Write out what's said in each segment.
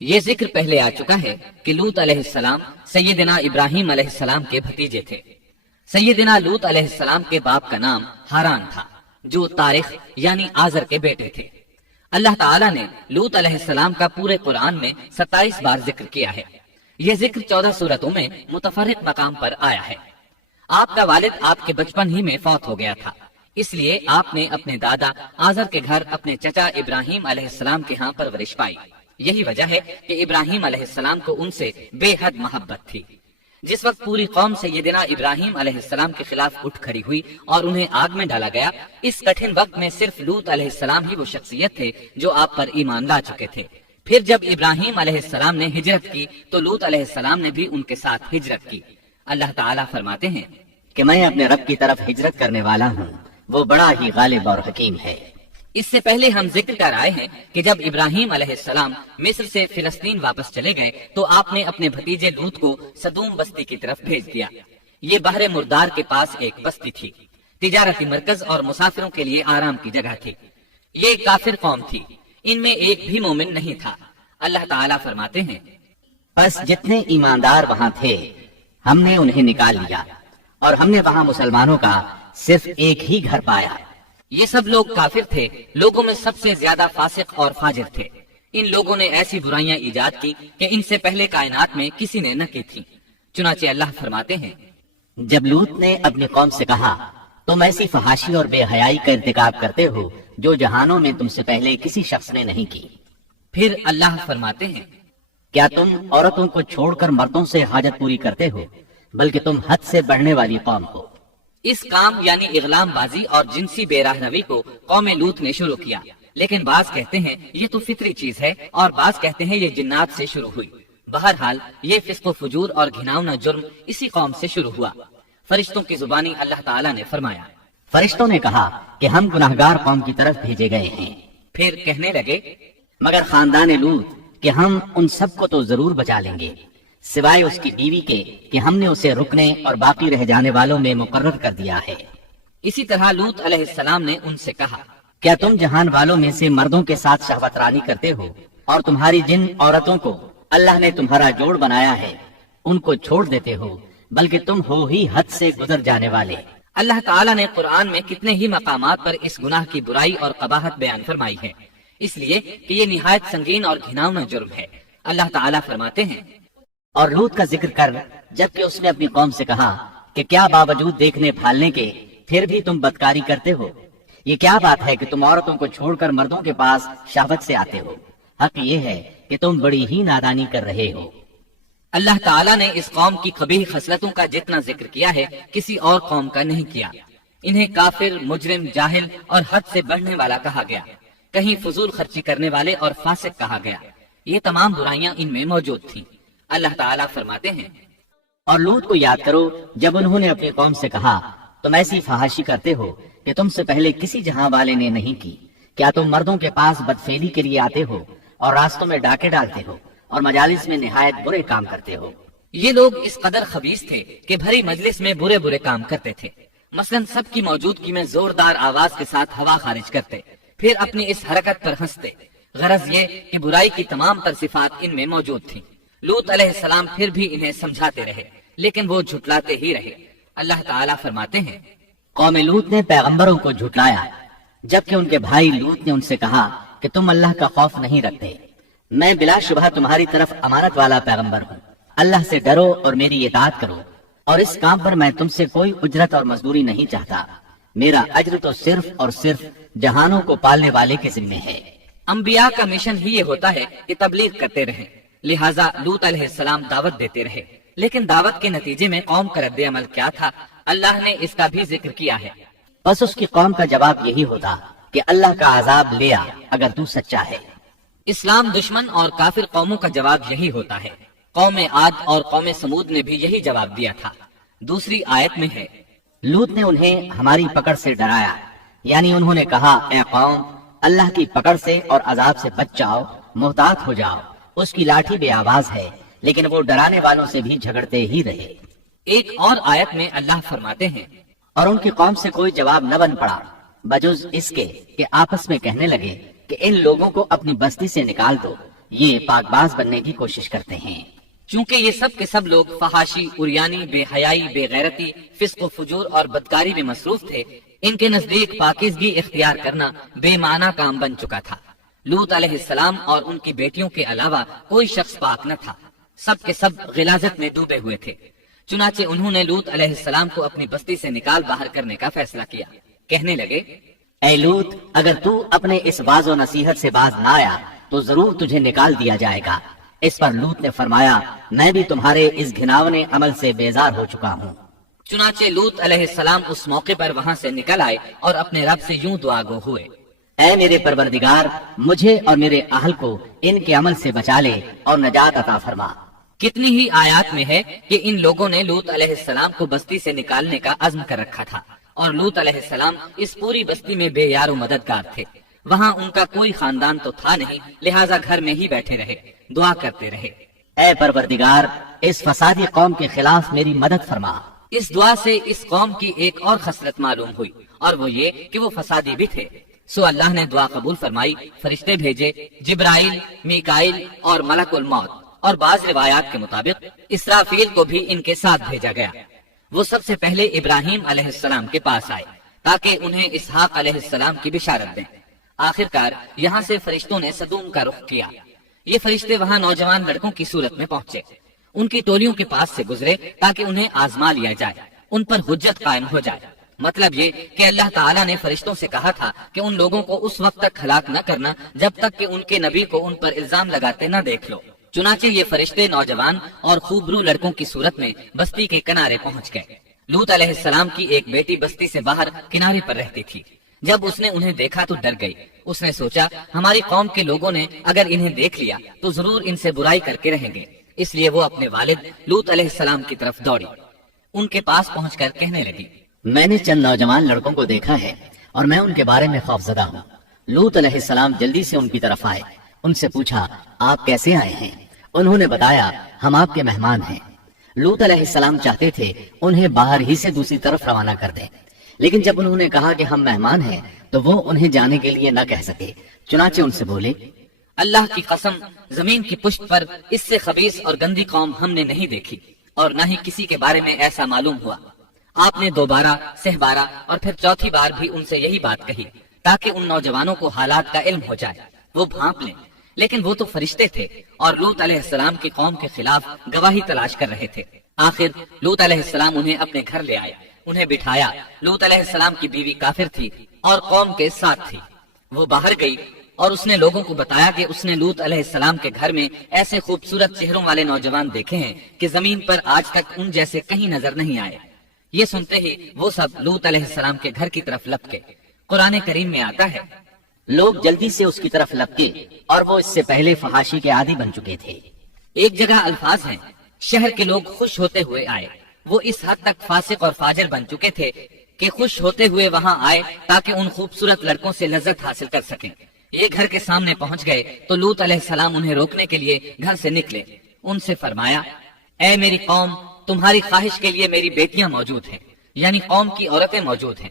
یہ ذکر پہلے آ چکا ہے کہ لوط علیہ السلام سیدنا ابراہیم علیہ السلام کے بھتیجے تھے۔ سیدنا لوط علیہ السلام کے باپ کا نام ہاران تھا، جو تارخ یعنی آزر کے بیٹے تھے۔ اللہ تعالیٰ نے لوط علیہ السلام کا پورے قرآن میں 27 بار ذکر کیا ہے۔ یہ ذکر 14 سورتوں میں متفرق مقام پر آیا ہے۔ آپ کا والد آپ کے بچپن ہی میں فوت ہو گیا تھا، اس لیے آپ نے اپنے دادا آزر کے گھر اپنے چچا ابراہیم علیہ السلام کے ہاں پرورش پائی۔ یہی وجہ ہے کہ ابراہیم علیہ السلام کو ان سے بے حد محبت تھی۔ جس وقت پوری قوم سیدنا ابراہیم علیہ السلام کے خلاف اٹھ کھڑی ہوئی اور انہیں آگ میں ڈالا گیا، اس کٹھن وقت میں صرف لوط علیہ السلام ہی وہ شخصیت تھے جو آپ پر ایمان لا چکے تھے۔ پھر جب ابراہیم علیہ السلام نے ہجرت کی تو لوط علیہ السلام نے بھی ان کے ساتھ ہجرت کی۔ اللہ تعالیٰ فرماتے ہیں کہ میں اپنے رب کی طرف ہجرت کرنے والا ہوں، وہ بڑا ہی غالب اور حکیم ہے۔ اس سے پہلے ہم ذکر کر آئے ہیں کہ جب ابراہیم علیہ السلام مصر سے فلسطین واپس چلے گئے تو آپ نے اپنے بھتیجے لوط کو سدوم بستی کی طرف بھیج دیا۔ یہ بحر مردار کے پاس ایک بستی تھی، تجارتی مرکز اور مسافروں کے لیے آرام کی جگہ تھی۔ یہ کافر قوم تھی، ان میں ایک بھی مومن نہیں تھا۔ اللہ تعالیٰ فرماتے ہیں بس جتنے ایماندار وہاں تھے ہم نے انہیں نکال لیا، اور ہم نے وہاں مسلمانوں کا صرف ایک ہی گھر پایا۔ یہ سب لوگ کافر تھے، لوگوں میں سب سے زیادہ فاسق اور فاجر تھے۔ ان لوگوں نے ایسی برائیاں ایجاد کی کہ ان سے پہلے کائنات میں کسی نے نہ کی تھی۔ چنانچہ اللہ فرماتے ہیں جب لوط نے اپنی قوم سے کہا تم ایسی فحاشی اور بے حیائی کا ارتکاب کرتے ہو جو جہانوں میں تم سے پہلے کسی شخص نے نہیں کی۔ پھر اللہ فرماتے ہیں کیا تم عورتوں کو چھوڑ کر مردوں سے حاجت پوری کرتے ہو، بلکہ تم حد سے بڑھنے والی قوم ہو۔ اس کام یعنی اغلام بازی اور جنسی بے راہ روی کو قوم لوط نے شروع کیا، لیکن بعض کہتے ہیں یہ تو فطری چیز ہے اور بعض کہتے ہیں یہ جنات سے شروع ہوئی۔ بہرحال یہ فسق و فجور اور گھناؤنا جرم اسی قوم سے شروع ہوا۔ فرشتوں کی زبانی اللہ تعالیٰ نے فرمایا فرشتوں نے کہا کہ ہم گناہگار قوم کی طرف بھیجے گئے ہیں۔ پھر کہنے لگے مگر خاندان لوط کہ ہم ان سب کو تو ضرور بچا لیں گے، سوائے اس کی بیوی کے کہ ہم نے اسے رکنے اور باقی رہ جانے والوں میں مقرر کر دیا ہے۔ اسی طرح لوط علیہ السلام نے ان سے کہا کیا تم جہان والوں میں سے مردوں کے ساتھ شہوت رانی کرتے ہو، اور تمہاری جن عورتوں کو اللہ نے تمہارا جوڑ بنایا ہے ان کو چھوڑ دیتے ہو، بلکہ تم ہو ہی حد سے گزر جانے والے۔ اللہ تعالیٰ نے قرآن میں کتنے ہی مقامات پر اس گناہ کی برائی اور قباحت بیان فرمائی ہے، اس لیے کہ یہ نہایت سنگین اور گھناؤنا جرم ہے۔ اللہ تعالیٰ فرماتے ہیں اور لوط کا ذکر کر جبکہ اس نے اپنی قوم سے کہا کہ کیا باوجود دیکھنے پھالنے کے پھر بھی تم بدکاری کرتے ہو؟ یہ کیا بات ہے کہ تم عورتوں کو چھوڑ کر مردوں کے پاس شہوت سے آتے ہو؟ حق یہ ہے کہ تم بڑی ہی نادانی کر رہے ہو۔ اللہ تعالیٰ نے اس قوم کی قبیح خصلتوں کا جتنا ذکر کیا ہے کسی اور قوم کا نہیں کیا۔ انہیں کافر، مجرم، جاہل اور حد سے بڑھنے والا کہا گیا، کہیں فضول خرچی کرنے والے اور فاسق کہا گیا۔ یہ تمام برائیاں ان میں موجود تھیں۔ اللہ تعالیٰ فرماتے ہیں اور لوط کو یاد کرو جب انہوں نے اپنی قوم سے کہا تم ایسی فحاشی کرتے ہو کہ تم سے پہلے کسی جہاں والے نے نہیں کی۔ کیا تم مردوں کے پاس بدفعلی کے لیے آتے ہو اور راستوں میں ڈاکے ڈالتے ہو اور مجالس میں نہایت برے کام کرتے ہو؟ یہ لوگ اس قدر خبیث تھے کہ بھری مجلس میں برے برے کام کرتے تھے۔ مثلا سب کی موجودگی میں زوردار آواز کے ساتھ ہوا خارج کرتے، پھر اپنی اس حرکت پر ہنستے۔ غرض یہ کہ برائی کی تمام تر صفات ان میں موجود تھیں۔ لوط علیہ السلام پھر بھی انہیں سمجھاتے رہے لیکن وہ جھٹلاتے ہی رہے۔ اللہ تعالیٰ فرماتے ہیں قوم لوط نے پیغمبروں کو جھٹلایا جبکہ ان کے بھائی لوط نے ان سے کہا کہ تم اللہ کا خوف نہیں رکھتے۔ میں بلا شبہ تمہاری طرف امانت والا پیغمبر ہوں، اللہ سے ڈرو اور میری اطاعت کرو، اور اس کام پر میں تم سے کوئی اجرت اور مزدوری نہیں چاہتا۔ میرا اجر تو صرف اور صرف جہانوں کو پالنے والے کے ذمے ہے۔ انبیاء کا مشن ہی یہ ہوتا ہے کہ تبلیغ کرتے رہیں، لہٰذا لوط علیہ السلام دعوت دیتے رہے، لیکن دعوت کے نتیجے میں قوم کا رد عمل کیا تھا اللہ نے اس کا بھی ذکر کیا ہے۔ بس اس کی قوم کا جواب یہی ہوتا کہ اللہ کا عذاب لیا اگر تو سچا ہے۔ اسلام دشمن اور کافر قوموں کا جواب یہی ہوتا ہے۔ قوم عاد اور قوم سمود نے بھی یہی جواب دیا تھا۔ دوسری آیت میں ہے لوط نے انہیں ہماری پکڑ سے ڈرایا، یعنی انہوں نے کہا اے قوم اللہ کی پکڑ سے اور عذاب سے بچ جاؤ، محتاط ہو جاؤ، اس کی لاٹھی بے آواز ہے، لیکن وہ ڈرانے والوں سے بھی جھگڑتے ہی رہے۔ ایک اور آیت میں اللہ فرماتے ہیں اور ان کی قوم سے کوئی جواب نہ بن پڑا بجز اس کے کہ آپس میں کہنے لگے کہ ان لوگوں کو اپنی بستی سے نکال دو، یہ پاکباز بننے کی کوشش کرتے ہیں۔ چونکہ یہ سب کے سب لوگ فحاشی، عریانی، بے حیائی، بے غیرتی، فسق و فجور اور بدکاری میں مصروف تھے، ان کے نزدیک پاکیزگی اختیار کرنا بے معنی کام بن چکا تھا۔ لوط علیہ السلام اور ان کی بیٹیوں کے علاوہ کوئی شخص پاک نہ تھا، سب کے سب غلاظت میں ڈوبے ہوئے تھے۔ چنانچہ انہوں نے لوط علیہ السلام کو اپنی بستی سے نکال باہر کرنے کا فیصلہ کیا۔ کہنے لگے، اے لوط، اگر تو اپنے اس واز و نصیحت سے باز نہ آیا تو ضرور تجھے نکال دیا جائے گا۔ اس پر لوط نے فرمایا، میں بھی تمہارے اس گھناونے عمل سے بیزار ہو چکا ہوں۔ چنانچہ لوط علیہ السلام اس موقع پر وہاں سے نکل آئے اور اپنے رب سے یوں دعا گو ہوئے، اے میرے پروردگار، مجھے اور میرے اہل کو ان کے عمل سے بچا لے اور نجات عطا فرما۔ کتنی ہی آیات میں ہے کہ ان لوگوں نے لوط علیہ السلام کو بستی سے نکالنے کا عزم کر رکھا تھا، اور لوط علیہ السلام اس پوری بستی میں بے یار و مددگار تھے۔ وہاں ان کا کوئی خاندان تو تھا نہیں، لہٰذا گھر میں ہی بیٹھے رہے، دعا کرتے رہے، اے پروردگار، اس فسادی قوم کے خلاف میری مدد فرما۔ اس دعا سے اس قوم کی ایک اور خصلت معلوم ہوئی، اور وہ یہ کہ وہ فسادی بھی تھے۔ سو اللہ نے دعا قبول فرمائی، فرشتے بھیجے، جبرائیل، میکائیل اور ملک الموت، اور بعض روایات کے مطابق اسرافیل کو بھی ان کے ساتھ بھیجا گیا۔ وہ سب سے پہلے ابراہیم علیہ السلام کے پاس آئے تاکہ انہیں اسحاق علیہ السلام کی بشارت دیں۔ آخرکار یہاں سے فرشتوں نے سدوم کا رخ کیا۔ یہ فرشتے وہاں نوجوان لڑکوں کی صورت میں پہنچے، ان کی ٹولیوں کے پاس سے گزرے تاکہ انہیں آزما لیا جائے، ان پر حجت قائم ہو جائے۔ مطلب یہ کہ اللہ تعالیٰ نے فرشتوں سے کہا تھا کہ ان لوگوں کو اس وقت تک ہلاک نہ کرنا جب تک کہ ان کے نبی کو ان پر الزام لگاتے نہ دیکھ لو۔ چنانچہ یہ فرشتے نوجوان اور خوبرو لڑکوں کی صورت میں بستی کے کنارے پہنچ گئے۔ لوط علیہ السلام کی ایک بیٹی بستی سے باہر کنارے پر رہتی تھی۔ جب اس نے انہیں دیکھا تو ڈر گئی۔ اس نے سوچا، ہماری قوم کے لوگوں نے اگر انہیں دیکھ لیا تو ضرور ان سے برائی کر کے رہیں گے، اس لیے وہ اپنے والد لوط علیہ السلام کی طرف دوڑی۔ ان کے پاس پہنچ کر کہنے لگی، میں نے چند نوجوان لڑکوں کو دیکھا ہے اور میں ان کے بارے میں خوفزدہ ہوں۔ لوط علیہ السلام جلدی سے ان کی طرف آئے، ان سے پوچھا، آپ کیسے آئے ہیں؟ انہوں نے بتایا، ہم آپ کے مہمان ہیں۔ لوط علیہ السلام چاہتے تھے انہیں باہر ہی سے دوسری طرف روانہ کر دیں، لیکن جب انہوں نے کہا کہ ہم مہمان ہیں تو وہ انہیں جانے کے لیے نہ کہہ سکے۔ چنانچہ ان سے بولے، اللہ کی قسم، زمین کی پشت پر اس سے خبیث اور گندی قوم ہم نے نہیں دیکھی، اور نہ ہی کسی کے بارے میں ایسا معلوم ہوا۔ آپ نے دوبارہ، سہ اور پھر چوتھی بار بھی ان سے یہی بات کہی تاکہ ان نوجوانوں کو حالات کا علم ہو جائے، وہ بھانپ لیں، لیکن وہ تو فرشتے تھے اور لوط علیہ السلام کی قوم کے خلاف گواہی تلاش کر رہے تھے۔ آخر لوط علیہ السلام انہیں اپنے گھر لے آئے، انہیں بٹھایا۔ لوط علیہ السلام کی بیوی کافر تھی اور قوم کے ساتھ تھی۔ وہ باہر گئی اور اس نے لوگوں کو بتایا کہ اس نے لوط علیہ السلام کے گھر میں ایسے خوبصورت چہروں والے نوجوان دیکھے ہیں کہ زمین پر آج تک ان جیسے کہیں نظر نہیں آئے۔ یہ سنتے ہی وہ سب لوط علیہ السلام کے گھر کی طرف لپکے۔ قرآن کریم میں آتا ہے، لوگ جلدی سے اس کی طرف لپکے اور وہ اس سے پہلے فحاشی کے عادی بن چکے تھے۔ ایک جگہ الفاظ ہیں، شہر کے لوگ خوش ہوتے ہوئے آئے۔ وہ اس حد تک فاسق اور فاجر بن چکے تھے کہ خوش ہوتے ہوئے وہاں آئے تاکہ ان خوبصورت لڑکوں سے لذت حاصل کر سکیں۔ یہ گھر کے سامنے پہنچ گئے تو لوط علیہ السلام انہیں روکنے کے لیے گھر سے نکلے۔ ان سے فرمایا، اے میری قوم، تمہاری خواہش کے لیے میری بیٹیاں موجود ہیں، یعنی قوم کی عورتیں موجود ہیں۔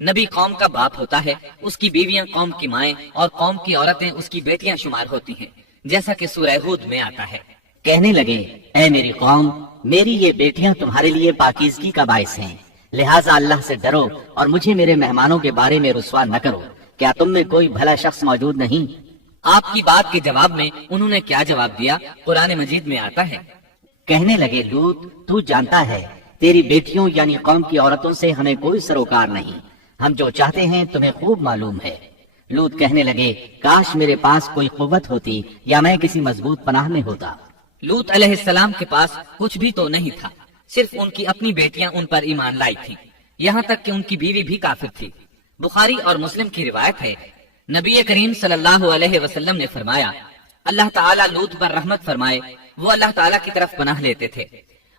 نبی قوم کا باپ ہوتا ہے، اس کی بیویاں قوم کی مائیں اور قوم کی عورتیں اس کی بیٹیاں شمار ہوتی ہیں، جیسا کہ سورہ ہود میں آتا ہے۔ کہنے لگے، اے میری قوم، میری یہ بیٹیاں تمہارے لیے پاکیزگی کا باعث ہیں، لہٰذا اللہ سے ڈرو اور مجھے میرے مہمانوں کے بارے میں رسوا نہ کرو۔ کیا تم میں کوئی بھلا شخص موجود نہیں؟ آپ کی بات کے جواب میں انہوں نے کیا جواب دیا؟ قرآن مجید میں آتا ہے، کہنے لگے، لوط، تو جانتا ہے تیری بیٹیوں یعنی قوم کی عورتوں سے ہمیں کوئی سروکار نہیں، ہم جو چاہتے ہیں تمہیں خوب معلوم ہے۔ لوط کہنے لگے، کاش میرے پاس کوئی قوت ہوتی یا میں کسی مضبوط پناہ میں ہوتا۔ لوط علیہ السلام کے پاس کچھ بھی تو نہیں تھا، صرف ان کی اپنی بیٹیاں ان پر ایمان لائی تھی، یہاں تک کہ ان کی بیوی بھی کافر تھی۔ بخاری اور مسلم کی روایت ہے، نبی کریم صلی اللہ علیہ وسلم نے فرمایا، اللہ تعالیٰ لوط پر رحمت فرمائے، وہ اللہ تعالیٰ کی طرف پناہ لیتے تھے۔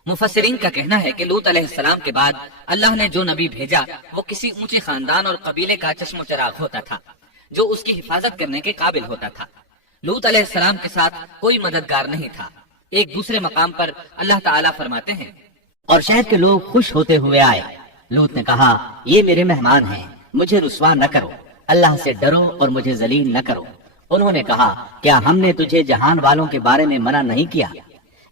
مفسرین کا کہنا ہے کہ لوط علیہ السلام کے بعد اللہ نے جو نبی بھیجا وہ کسی اونچے خاندان اور قبیلے کا چشم و چراغ ہوتا تھا جو اس کی حفاظت کرنے کے قابل ہوتا تھا۔ لوط علیہ السلام کے ساتھ کوئی مددگار نہیں تھا۔ ایک دوسرے مقام پر اللہ تعالیٰ فرماتے ہیں، اور شہر کے لوگ خوش ہوتے ہوئے آئے۔ لوط نے کہا، یہ میرے مہمان ہیں، مجھے رسوا نہ کرو، اللہ سے ڈرو اور مجھے ذلیل نہ کرو۔ انہوں نے کہا کیا ہم نے تجھے جہان والوں کے بارے میں منع نہیں کیا؟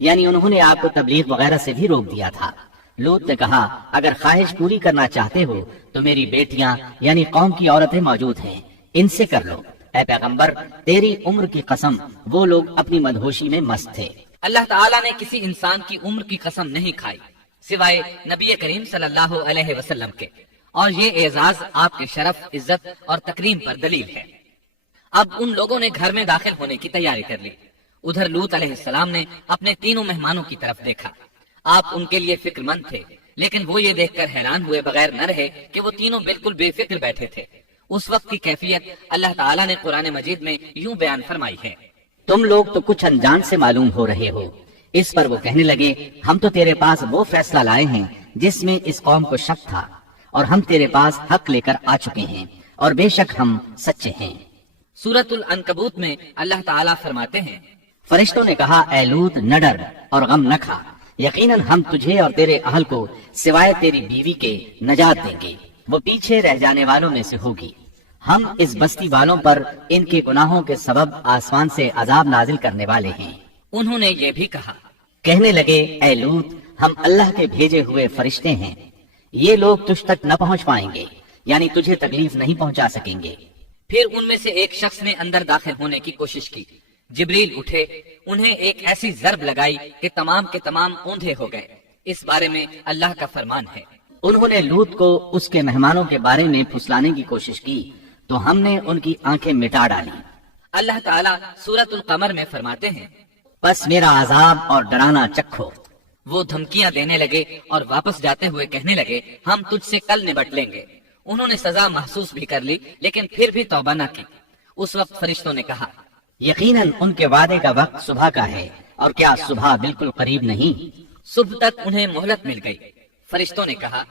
یعنی انہوں نے آپ کو تبلیغ وغیرہ سے بھی روک دیا تھا۔ لوط نے کہا اگر خواہش پوری کرنا چاہتے ہو تو میری بیٹیاں یعنی قوم کی عورتیں موجود ہیں، ان سے کر لو۔ اے پیغمبر تیری عمر کی قسم وہ لوگ اپنی مدہوشی میں مست تھے۔ اللہ تعالیٰ نے کسی انسان کی عمر کی قسم نہیں کھائی سوائے نبی کریم صلی اللہ علیہ وسلم کے، اور یہ اعزاز آپ کے شرف، عزت اور تکریم پر دلیل ہے۔ اب ان لوگوں نے گھر میں داخل ہونے کی تیاری کر لی۔ ادھر لوط علیہ السلام نے اپنے تینوں مہمانوں کی طرف دیکھا۔ آپ ان کے لیے فکر مند تھے، لیکن وہ یہ دیکھ کر حیران ہوئے بغیر نہ رہے کہ وہ تینوں بالکل بے فکر بیٹھے تھے۔ اس وقت کی کیفیت اللہ تعالیٰ نے قرآن مجید میں یوں بیان فرمائی ہے، تم لوگ تو کچھ انجان سے معلوم ہو رہے ہو۔ اس پر وہ کہنے لگے ہم تو تیرے پاس وہ فیصلہ لائے ہیں جس میں اس قوم کو شک تھا، اور ہم تیرے پاس حق لے کر آ چکے ہیں، اور بے شک ہم سچے ہیں۔ سورۃ العنکبوت میں اللہ تعالیٰ فرماتے ہیں، فرشتوں نے کہا اے لوط نہ ڈر اور غم نہ کھا، یقیناً ہم تجھے اور تیرے اہل کو سوائے تیری بیوی کے نجات دیں گے، وہ پیچھے رہ جانے والوں میں سے ہوگی۔ ہم اس بستی والوں پر ان کے گناہوں کے سبب آسمان سے عذاب نازل کرنے والے ہیں۔ انہوں نے یہ بھی کہا، کہنے لگے اے لوط ہم اللہ کے بھیجے ہوئے فرشتے ہیں، یہ لوگ تجھ تک نہ پہنچ پائیں گے، یعنی تجھے تکلیف نہیں پہنچا سکیں گے۔ پھر ان میں سے ایک شخص نے اندر داخل ہونے کی کوشش کی۔ جبریل اٹھے، انہیں ایک ایسی ضرب لگائی کہ تمام کے تمام اوندھے ہو گئے۔ اس بارے میں اللہ کا فرمان ہے، انہوں نے لوط کو اس کے مہمانوں کے بارے میں پھسلانے کی کوشش کی تو ہم نے ان کی آنکھیں مٹا ڈالی۔ اللہ تعالیٰ سورۃ القمر میں فرماتے ہیں، بس میرا عذاب اور ڈرانا چکھو۔ وہ دھمکیاں دینے لگے اور واپس جاتے ہوئے کہنے لگے ہم تجھ سے کل نبٹ لیں گے۔ انہوں نے سزا محسوس بھی کر لی لیکن پھر بھی توبہ نہ کی۔ اس وقت فرشتوں نے کہا، یقیناً ان کے وعدے کا وقت صبح کا ہے، اور کیا صبح بالکل قریب نہیں؟ صبح تک انہیں مہلت مل گئی۔ فرشتوں نے کہا،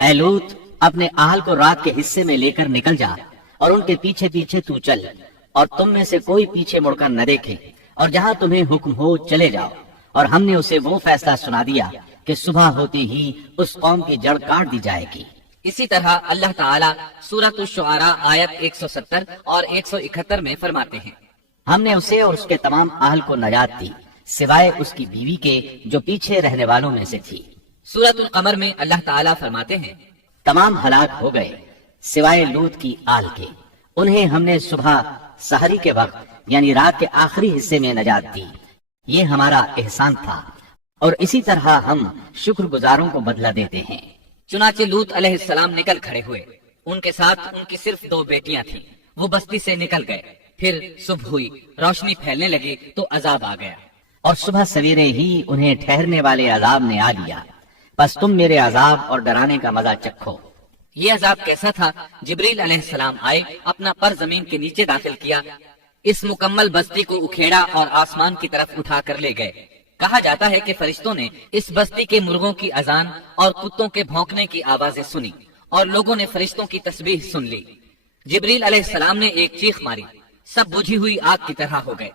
اے لوط اپنے اہل کو رات کے حصے میں لے کر نکل جا، اور ان کے پیچھے پیچھے تو چل، اور تم میں سے کوئی پیچھے مڑ کر نہ دیکھے، اور جہاں تمہیں حکم ہو چلے جاؤ۔ اور ہم نے اسے وہ فیصلہ سنا دیا کہ صبح ہوتے ہی اس قوم کی جڑ کاٹ دی جائے گی۔ اسی طرح اللہ تعالیٰ سورۃ الشعراء آیت 170 اور 171 میں فرماتے ہیں، ہم نے اسے اور اس کے تمام اہل کو نجات دی سوائے اس کی بیوی کے جو پیچھے رہنے والوں میں سے تھی۔ سورۃ القمر میں اللہ تعالیٰ فرماتے ہیں، تمام ہلاک ہو گئے سوائے لوط کی آل کے، انہیں ہم نے صبح سحری کے وقت یعنی رات کے آخری حصے میں نجات دی، یہ ہمارا احسان تھا، اور اسی طرح ہم شکر گزاروں کو بدلہ دیتے ہیں۔ چنانچہ لوط علیہ السلام نکل کھڑے ہوئے، ان کے ساتھ ان کی صرف 2 بیٹیاں تھیں۔ وہ بستی سے نکل گئے، پھر صبح ہوئی، روشنی پھیلنے لگی تو عذاب آ گیا، اور صبح سویرے ہی انہیں ٹھہرنے والے عذاب نے آ لیا، بس تم میرے عذاب اور ڈرانے کا مزہ چکھو۔ یہ عذاب کیسا تھا؟ جبریل علیہ السلام آئے، اپنا پر زمین کے نیچے داخل کیا، اس مکمل بستی کو اکھیڑا اور آسمان کی طرف اٹھا کر لے گئے۔ کہا جاتا ہے کہ فرشتوں نے اس بستی کے مرغوں کی اذان اور کتوں کے بھونکنے کی آوازیں سنی، اور لوگوں نے فرشتوں کی تسبیح سن لی۔ جبریل علیہ السلام نے ایک چیخ ماری، سب بجھی ہوئی آگ کی طرح ہو گئے،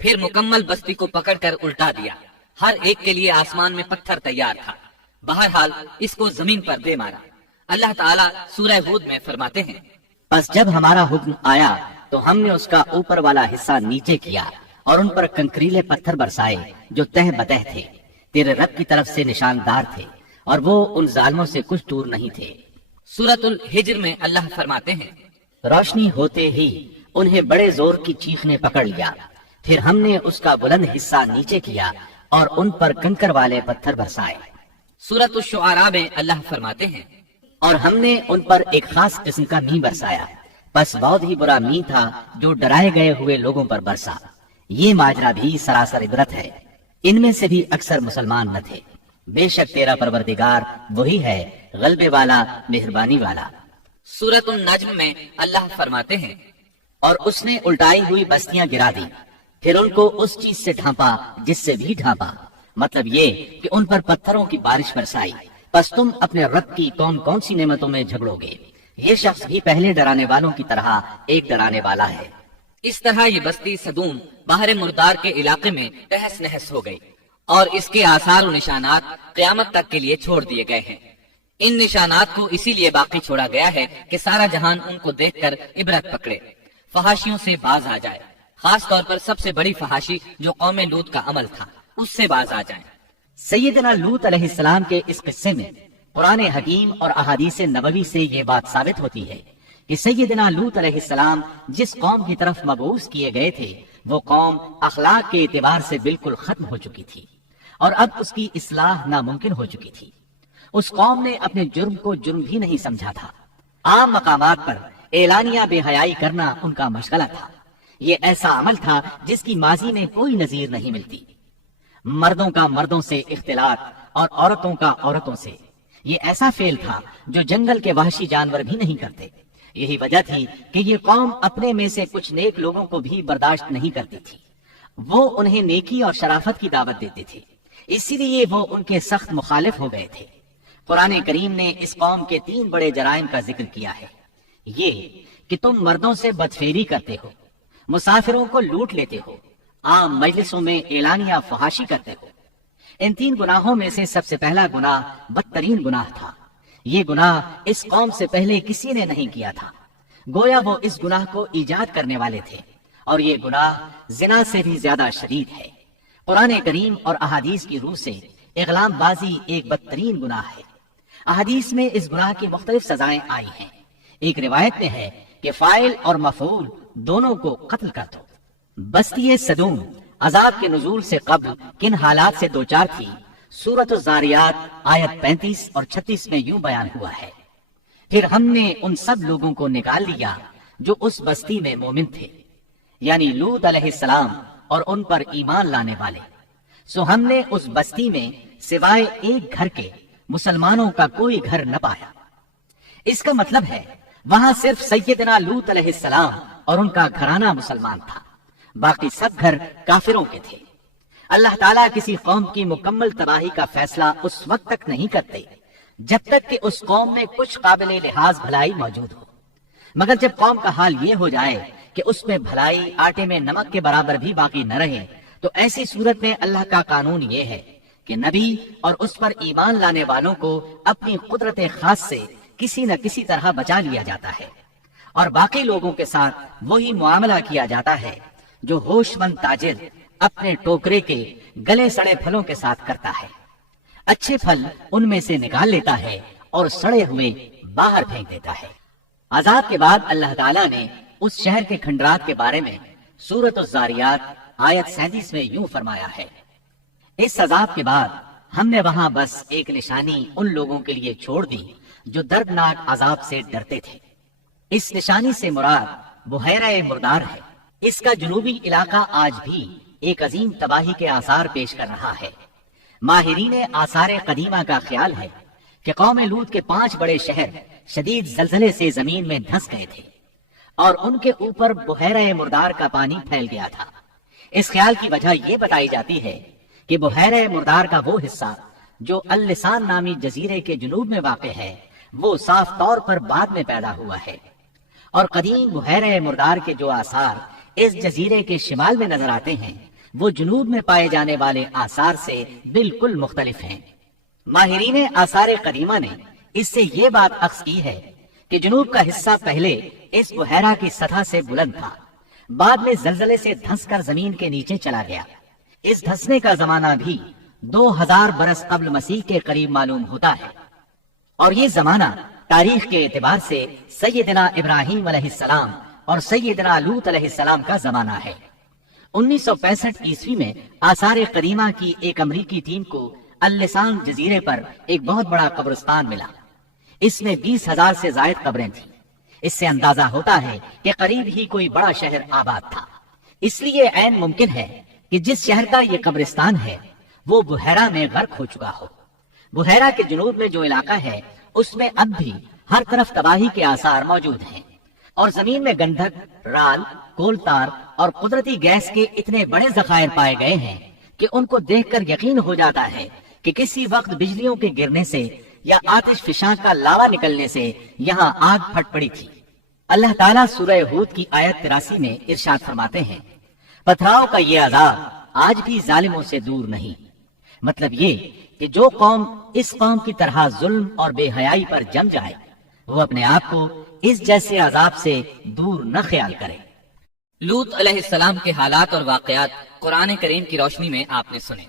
پھر مکمل بستی کو پکڑ کر الٹا دیا۔ ہر ایک کے لیے آسمان میں پتھر تیار تھا، بہرحال اس کو زمین پر دے مارا۔ اللہ تعالیٰ سورہ ہود میں فرماتے ہیں، بس جب ہمارا حکم آیا تو ہم نے اس کا اوپر والا حصہ نیچے کیا اور ان پر کنکریلے پتھر برسائے جو تہ بتہ تھے، تیرے رب کی طرف سے نشاندار تھے، اور وہ ان ظالموں سے کچھ دور نہیں تھے۔ سورۃ الحجر میں اللہ فرماتے ہیں، روشنی ہوتے ہی انہیں بڑے زور کی چیخ نے پکڑ لیا، پھر ہم نے اس کا بلند حصہ نیچے کیا اور ان پر کنکر والے پتھر برسائے۔ سورۃ الشعراء میں اللہ فرماتے ہیں، اور ہم نے ان پر ایک خاص قسم کا می برسایا، بس بہت ہی برا می تھا جو ڈرائے گئے ہوئے لوگوں پر برسا۔ یہ ماجرا بھی سراسر عبرت ہے، ان میں سے بھی اکثر مسلمان نہ تھے۔ بے شک تیرا پروردگار وہی ہے غلبے والا، مہربانی والا۔ سورۃ النجم میں اللہ فرماتے ہیں، اور اس نے الٹائی ہوئی بستیاں گرا دی، پھر ان کو اس چیز سے ڈھانپا جس سے بھی ڈھانپا، مطلب یہ کہ ان پر پتھروں کی بارش برسائی۔ پس تم اپنے رب کی کون کون سی نعمتوں میں جھگڑو گے؟ یہ شخص بھی پہلے ڈرانے والوں کی طرح ایک ڈرانے والا ہے۔ اس طرح یہ بستی صدوم باہر مردار کے علاقے میں تہس نہس ہو گئی، اور اس کے آثار و نشانات قیامت تک کے لیے چھوڑ دیے گئے ہیں۔ ان نشانات کو اسی لیے باقی چھوڑا گیا ہے کہ سارا جہان ان کو دیکھ کر عبرت پکڑے، فحاشیوں سے باز آ جائے۔ خاص طور پر سب سے بڑی فحاشی جو قوم لوط کا عمل تھا اس سے باز آ جائیں۔ سیدنا لوط علیہ السلام کے اس قصے میں قرآن حکیم اور احادیث نبوی سے یہ بات ثابت ہوتی ہے کہ سیدنا لوط علیہ السلام جس قوم کی طرف مبعوث کیے گئے تھے وہ قوم اخلاق کے اعتبار سے بالکل ختم ہو چکی تھی اور اب اس کی اصلاح ناممکن ہو چکی تھی۔ اس قوم نے اپنے جرم کو جرم بھی نہیں سمجھا تھا۔ عام مقامات پر اعلانیہ بے حیائی کرنا ان کا مشغلہ تھا۔ یہ ایسا عمل تھا جس کی ماضی میں کوئی نظیر نہیں ملتی۔ مردوں کا مردوں سے اختلاط اور عورتوں کا عورتوں سے، یہ ایسا فعل تھا جو جنگل کے وحشی جانور بھی نہیں کرتے۔ یہی وجہ تھی کہ یہ قوم اپنے میں سے کچھ نیک لوگوں کو بھی برداشت نہیں کرتی تھی۔ وہ انہیں نیکی اور شرافت کی دعوت دیتے تھے، اسی لیے وہ ان کے سخت مخالف ہو گئے تھے۔ قرآن کریم نے اس قوم کے 3 بڑے جرائم کا ذکر کیا ہے۔ یہ کہ تم مردوں سے بدفعلی کرتے ہو، مسافروں کو لوٹ لیتے ہو، عام مجلسوں میں اعلانیہ فحاشی کرتے ہو۔ ان 3 گناہوں میں سے سب سے پہلا گناہ بدترین گناہ تھا۔ یہ گناہ اس قوم سے پہلے کسی نے نہیں کیا تھا، گویا وہ اس گناہ کو ایجاد کرنے والے تھے، اور یہ گناہ زنا سے بھی زیادہ شدید ہے۔ قرآن کریم اور احادیث کی روح سے اغلام بازی ایک بدترین گناہ ہے۔ احادیث میں اس گناہ کی مختلف سزائیں آئی ہیں۔ ایک روایت میں ہے کہ فاعل اور مفعول دونوں کو قتل کر دو۔ بستی صدوم عذاب کے نزول سے قبل کن حالات سے دوچار تھی، سورۃ الزاریات آیت 35 اور 36 میں یوں بیان ہوا ہے: پھر ہم نے ان سب لوگوں کو نکال لیا جو اس بستی میں مومن تھے، یعنی لوط علیہ السلام اور ان پر ایمان لانے والے، سو ہم نے اس بستی میں سوائے ایک گھر کے مسلمانوں کا کوئی گھر نہ پایا۔ اس کا مطلب ہے وہاں صرف سیدنا لوط علیہ السلام اور ان کا گھرانہ مسلمان تھا، باقی سب گھر کافروں کے تھے۔ اللہ تعالیٰ کسی قوم کی مکمل تباہی کا فیصلہ اس وقت تک نہیں کرتے جب تک کہ اس قوم میں کچھ قابل لحاظ بھلائی موجود ہو، مگر جب قوم کا حال یہ ہو جائے کہ اس میں بھلائی آٹے میں نمک کے برابر بھی باقی نہ رہے، تو ایسی صورت میں اللہ کا قانون یہ ہے کہ نبی اور اس پر ایمان لانے والوں کو اپنی قدرت خاص سے کسی نہ کسی طرح بچا لیا جاتا ہے، اور باقی لوگوں کے ساتھ وہی معاملہ کیا جاتا ہے جو ہوش مند تاجر اپنے ٹوکرے کے گلے سڑے پھلوں کے ساتھ کرتا ہے۔ اچھے پھل ان میں سے نکال لیتا ہے اور سڑے ہوئے باہر پھینک دیتا ہے۔ عذاب کے بعد اللہ تعالیٰ نے اس شہر کے کھنڈرات کے بارے میں سورۃ الزاریات آیت 37 میں یوں فرمایا ہے: اس عذاب کے بعد ہم نے وہاں بس ایک نشانی ان لوگوں کے لیے چھوڑ دی جو دردناک عذاب سے ڈرتے تھے۔ اس نشانی سے مراد بحیرہ مردار ہے۔ اس کا جنوبی علاقہ آج بھی ایک عظیم تباہی کے آثار پیش کر رہا ہے۔ ماہرین آثار قدیمہ کا خیال ہے کہ قوم لوط کے 5 بڑے شہر شدید زلزلے سے زمین میں دھنس گئے تھے اور ان کے اوپر بحیرہ مردار کا پانی پھیل گیا تھا۔ اس خیال کی وجہ یہ بتائی جاتی ہے کہ بحیرہ مردار کا وہ حصہ جو اللسان نامی جزیرے کے جنوب میں واقع ہے وہ صاف طور پر بعد میں پیدا ہوا ہے، اور قدیم بحیرہ مردار کے جو آثار اس جزیرے کے شمال میں نظر آتے ہیں وہ جنوب میں پائے جانے والے آثار سے بالکل مختلف ہیں۔ ماہرین آثار قدیمہ نے اس سے یہ بات اخذ کی ہے کہ جنوب کا حصہ پہلے اس بحیرہ کی سطح سے بلند تھا، بعد میں زلزلے سے دھنس کر زمین کے نیچے چلا گیا۔ اس دھنسنے کا زمانہ بھی 2000 برس قبل مسیح کے قریب معلوم ہوتا ہے، اور یہ زمانہ تاریخ کے اعتبار سے سیدنا ابراہیم علیہ السلام اور سیدنا لوط علیہ السلام کا زمانہ ہے۔ 1965 عیسوی میں آثار قدیمہ کی ایک امریکی ٹیم کو اللسان جزیرے پر ایک بہت بڑا قبرستان ملا۔ اس میں 20,000 سے زائد قبریں تھیں۔ اس سے اندازہ ہوتا ہے کہ قریب ہی کوئی بڑا شہر آباد تھا۔ اس لیے عین ممکن ہے کہ جس شہر کا یہ قبرستان ہے وہ بحیرہ میں غرق ہو چکا ہو۔ بحیرہ کے جنوب میں جو علاقہ ہے اس میں اب بھی ہر طرف تباہی کے آثار موجود ہیں، اور زمین میں گندھک، رال، کول تار اور قدرتی گیس کے اتنے بڑے ذخائر پائے گئے ہیں کہ ان کو دیکھ کر یقین ہو جاتا ہے کہ کسی وقت بجلیوں کے گرنے سے یا آتش فشاں کا لاوا نکلنے سے یہاں آگ پھٹ پڑی تھی۔ اللہ تعالیٰ سورہ ہود کی آیت 83 میں ارشاد فرماتے ہیں: پتھراؤ کا یہ عذاب آج بھی ظالموں سے دور نہیں۔ مطلب یہ کہ جو قوم اس قوم کی طرح ظلم اور بے حیائی پر جم جائے وہ اپنے آپ کو اس جیسے عذاب سے دور نہ خیال کرے۔ لوط علیہ السلام کے حالات اور واقعات قرآن کریم کی روشنی میں آپ نے سنے۔